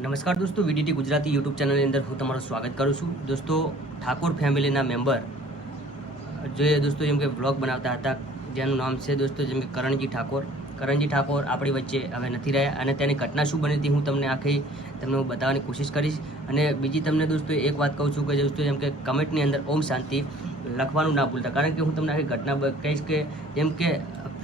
નમસ્કાર દોસ્તો, VDT Gujarati YouTube ચેનલની અંદર હું તમારું સ્વાગત કરું છું. દોસ્તો, ઠાકોર ફેમિલીના મેમ્બર, જે દોસ્તો જેમ કે બ્લોગ બનાવતા હતા, જેનું નામ છે દોસ્તો જેમ કે કરણજી ઠાકોર. કરણજી ઠાકોર આપણી વચ્ચે હવે નથી રહ્યા અને તેની ઘટના શું બની હતી હું તમને આખી તમને હું બતાવવાની કોશિશ કરીશ. અને બીજી તમને દોસ્તો એક વાત કહું છું કે દોસ્તો જેમ કે કમેન્ટની અંદર ઓમ શાંતિ લખવાનું ના ભૂલતા. કારણ કે હું તમને આખી ઘટના કહીશ કે જેમ કે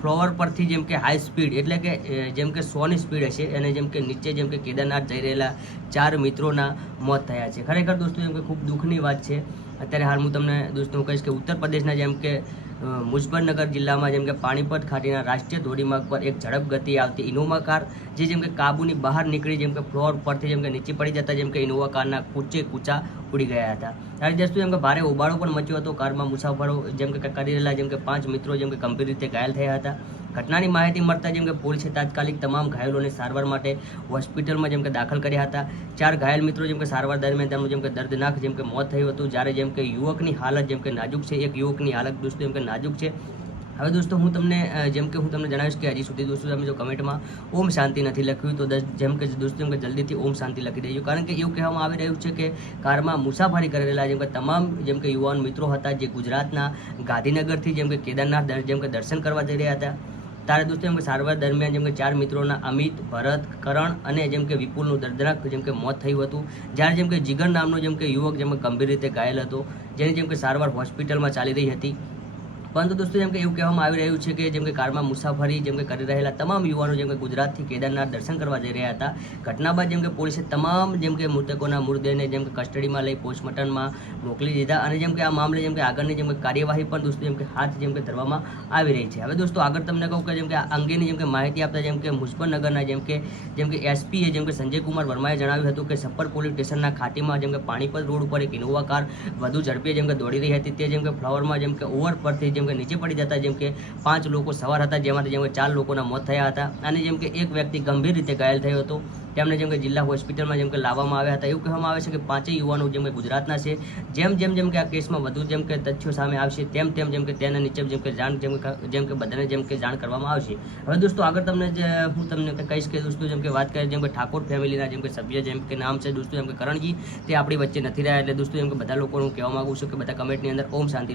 ફ્લોવર પરથી જેમ કે હાઈ સ્પીડ એટલે કે જેમ કે સોની સ્પીડ હશે, અને જેમ કે નીચે જેમ કે કેદારનાથ જઈ રહેલા ચાર મિત્રોના મોત થયા છે. ખરેખર દોસ્તો જેમ કે ખૂબ દુઃખની વાત છે. અત્યારે હાલ હું તમને દોસ્તો, હું કહીશ કે ઉત્તર પ્રદેશના જેમ કે અ, જિલ્લામાં જેમ કે પાણીપત ખાતેના રાષ્ટ્રીય ધોરીમાર્ગ પર એક ઝડપ ગતિ આવતી ઇનોવા કાર જે જેમ કે કાબુની બહાર નીકળી જેમ કે ફ્લોર પરથી જેમ કે નીચે પડી જતા જેમ કે ઇનોવા કારના કૂચે કૂચા ઉડી ગયા હતા. ત્યારે દોસ્તો જેમ કે ભારે ઉબાળો પણ મચ્યો હતો. કારમાં મુસાફરો જેમ કે કરી રહેલા જેમ કે પાંચ મિત્રો જેમ કે ગંભીર રીતે ઘાયલ થયા હતા. ઘટનાની માહિતી મળતા જેમ કે પોલીસે તાત્કાલિક તમામ ઘાયલોને સારવાર માટે હોસ્પિટલમાં જેમ કે દાખલ કર્યા હતા ચાર ઘાયલ મિત્રો જેમ કે સારવાર દરમિયાન તેમનું જેમ કે દર્દનાક જેમ કે મોત થયું હતું જ્યારે જેમ કે યુવકની હાલત જેમ કે નાજુક છે એક યુવકની હાલત દોસ્તો જેમ કે નાજુક છે હવે દોસ્તો હું તમને જેમ કે હું તમને જણાવીશ કે હજી સુધી દોસ્તો તમે જો કમેન્ટમાં ઓમ શાંતિ નથી લખ્યું તો જેમ કે દોસ્તો જેમ કે જલ્દીથી ઓમ શાંતિ લખી દેજો કારણ કે એવું કહેવામાં આવી રહ્યું છે કે કારમાં મુસાફરી કરી રહેલા જેમ કે તમામ જેમ કે યુવાન મિત્રો હતા જે ગુજરાતના ગાંધીનગરથી જેમ કે કેદારનાથ જેમ કે દર્શન કરવા જઈ રહ્યા હતા ત્યારે દોસ્તો એમ કે સારવાર દરમિયાન જેમ કે ચાર મિત્રોના અમિત, ભરત, કરણ અને જેમ કે વિપુલનું દર્દનાક જેમ કે મોત થયું હતું. જ્યારે જેમ કે જીગર નામનો જેમ કે યુવક જેમ ગંભીર રીતે ઘાયલ હતો. જેની જેમ કે સારવાર હોસ્પિટલમાં ચાલી રહી હતી. પરંતુ દોસ્તો જેમ કે એવું કહેવામાં આવી રહ્યું છે કે જેમ કે કારમાં મુસાફરી જેમ કે કરી રહેલા તમામ યુવાનો જેમ કે ગુજરાતથી કેદારનાથ દર્શન કરવા જઈ રહ્યા હતા ઘટના બાદ જેમ કે પોલીસે તમામ જેમ કે મૃતકોના મૃતદેહને જેમ કે કસ્ટડીમાં લઈ પોસ્ટમોર્ટમમાં મોકલી દીધા અને જેમ કે આ મામલે જેમ કે આગળની જેમ કે કાર્યવાહી પણ દોસ્તો જેમ કે હાથ જેમ કે ધરવામાં આવી રહી છે હવે દોસ્તો આગળ તમને કહું કે જેમ કે આ અંગેની જેમ કે માહિતી આપતા જેમ કે મુઝફરનગરના જેમ કે જેમ કે એસપીએ જેમ કે સંજય કુમાર વર્માએ જણાવ્યું હતું કે સપ્પર પોલીસ સ્ટેશનના ખાતીમાં જેમ કે પાણીપત રોડ ઉપર એક ઇનોવા કાર વધુ ઝડપે જેમ કે દોડી રહી હતી તે જેમ કે ફ્લાવરમાં જેમ કે ઓવર પરથી જેમ કે નીચે પડી જતા જેમ કે પાંચ લોકો સવાર હતા જેમાંથી જેમ કે ચાર લોકોના મોત થયા હતા અને જેમ કે એક વ્યક્તિ ગંભીર રીતે ઘાયલ થયો હતો તેમને જેમ કે જિલ્લા હોસ્પિટલમાં જેમ કે લાવવામાં આવ્યા હતા એવું કહેવામાં આવે છે કે પાંચેય યુવાનો જેમ કે ગુજરાતના છે જેમ જેમ જેમ કે આ કેસમાં વધુ જેમ કે તથ્યો સામે આવશે તેમ તેમ જેમ કે તેના નીચે જેમ કે જાણ જેમ કે જેમ કે બધાને જેમ કે જાણ કરવામાં આવશે હવે દોસ્તો આગળ તમને જે હું તમને કહીશ કે દોસ્તો જેમ કે વાત કરીએ જેમ કે ઠાકોર ફેમિલીના જેમ કે સભ્ય જેમ કે નામ છે દોસ્તો જેમ કે કરણજી તે આપણી વચ્ચે નથી રહ્યા એટલે દોસ્તો જેમ કે બધા લોકોનું કહેવા માંગુ છું કે બધા કમેન્ટની અંદર ઓમ શાંતિ